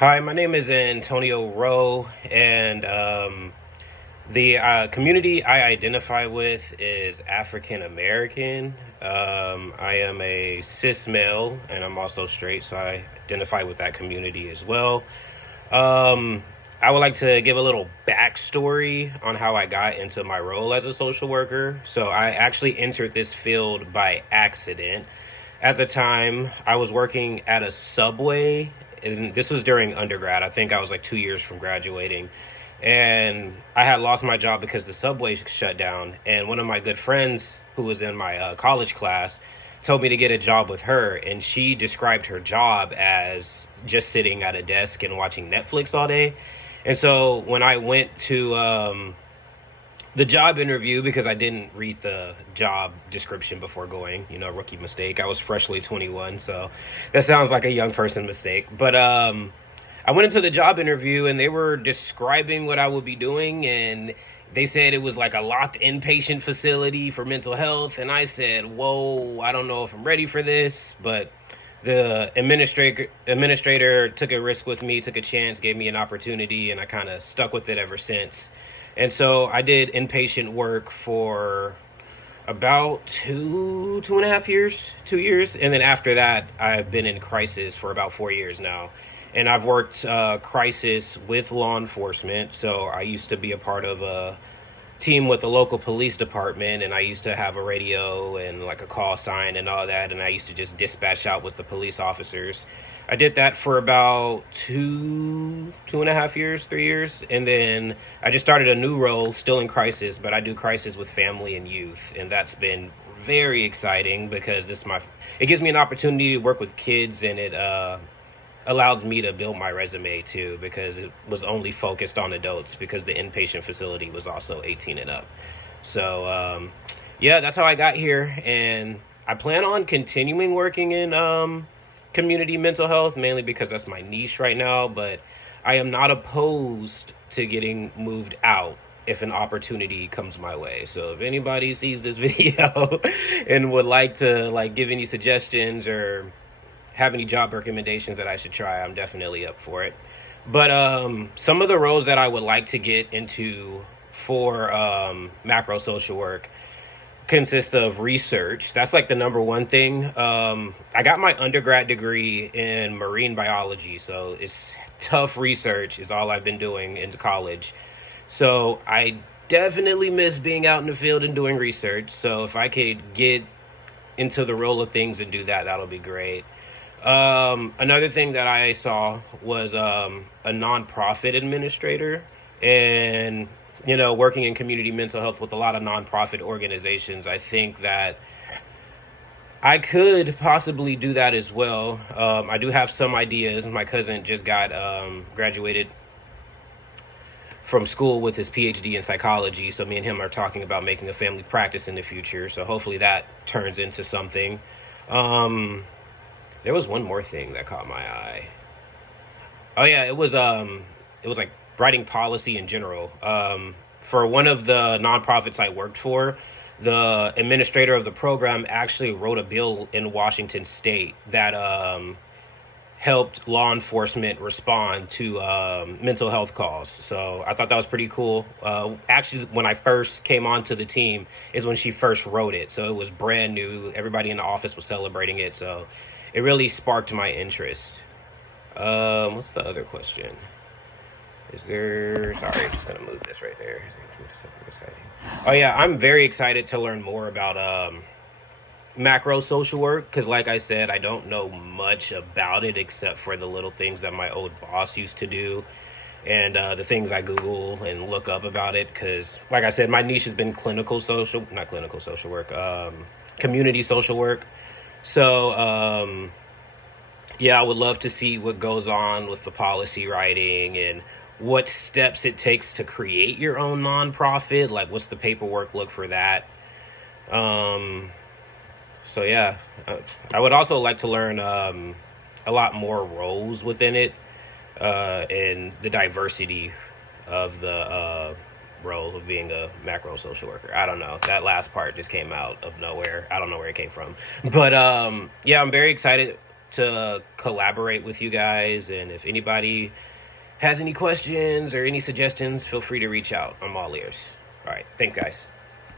Hi, my name is Antonio Rowe, and the community I identify with is African American. I am a cis male, and I'm also straight, so I identify with that community as well. Um, I would like to give a little backstory on how I got into my role as a social worker. So I actually entered this field by accident. At the time, I was working at a Subway, and this was during undergrad. I think I was like 2 years from graduating. And I had lost my job because the Subway shut down. And one of my good friends, who was in my college class, told me to get a job with her. And she described her job as just sitting at a desk and watching Netflix all day. And so when I went to the job interview, because I didn't read the job description before going, rookie mistake. I was freshly 21, so that sounds like a young person mistake. But I went into the job interview and they were describing what I would be doing, and they said it was like a locked inpatient facility for mental health. And I said, whoa, I don't know if I'm ready for this. But the administrator took a risk with me, took a chance, gave me an opportunity, and I kind of stuck with it ever since. And so I did inpatient work for about 2.5 years, 2 years. And then after that, I've been in crisis for about 4 years now. And I've worked crisis with law enforcement. So I used to be a part of a team with the local police department, and I used to have a radio and like a call sign and all that. And I used to just dispatch out with the police officers. I did that for about 2.5 years, 3 years. And then I just started a new role, still in crisis, but I do crisis with family and youth. And that's been very exciting because it gives me an opportunity to work with kids, and it allows me to build my resume too, because it was only focused on adults because the inpatient facility was also 18 and up. So, yeah, that's how I got here. And I plan on continuing working in community mental health, mainly because that's my niche right now, but I am not opposed to getting moved out if an opportunity comes my way. So if anybody sees this video and would like to give any suggestions or have any job recommendations that I should try, I'm definitely up for it. But some of the roles that I would like to get into for macro social work consist of research. That's like the number one thing. I got my undergrad degree in marine biology, so it's tough research is all I've been doing in college. So I definitely miss being out in the field and doing research. So if I could get into the role of things and do that, that'll be great. Another thing that I saw was a nonprofit administrator, and working in community mental health with a lot of nonprofit organizations. I think that I could possibly do that as well. I do have some ideas. My cousin just got graduated from school with his PhD in psychology, so me and him are talking about making a family practice in the future. So hopefully that turns into something. There was one more thing that caught my eye. Oh yeah, it was like writing policy in general. For one of the nonprofits I worked for, the administrator of the program actually wrote a bill in Washington State that helped law enforcement respond to mental health calls. So I thought that was pretty cool. Actually, when I first came onto the team is when she first wrote it. So it was brand new. Everybody in the office was celebrating it. So it really sparked my interest. What's the other question? Sorry, I'm just gonna move this right there. Something exciting. Oh yeah, I'm very excited to learn more about macro social work, because like I said, I don't know much about it except for the little things that my old boss used to do, and the things I Google and look up about it, because like I said, my niche has been community social work. So yeah, I would love to see what goes on with the policy writing and what steps it takes to create your own nonprofit. Like, what's the paperwork look for that? So yeah, I would also like to learn a lot more roles within it, and the diversity of the role of being a macro social worker. I don't know. That last part just came out of nowhere. I don't know where it came from. But yeah, I'm very excited to collaborate with you guys. And if anybody has any questions or any suggestions, feel free to reach out. I'm all ears. All right. Thank you, guys.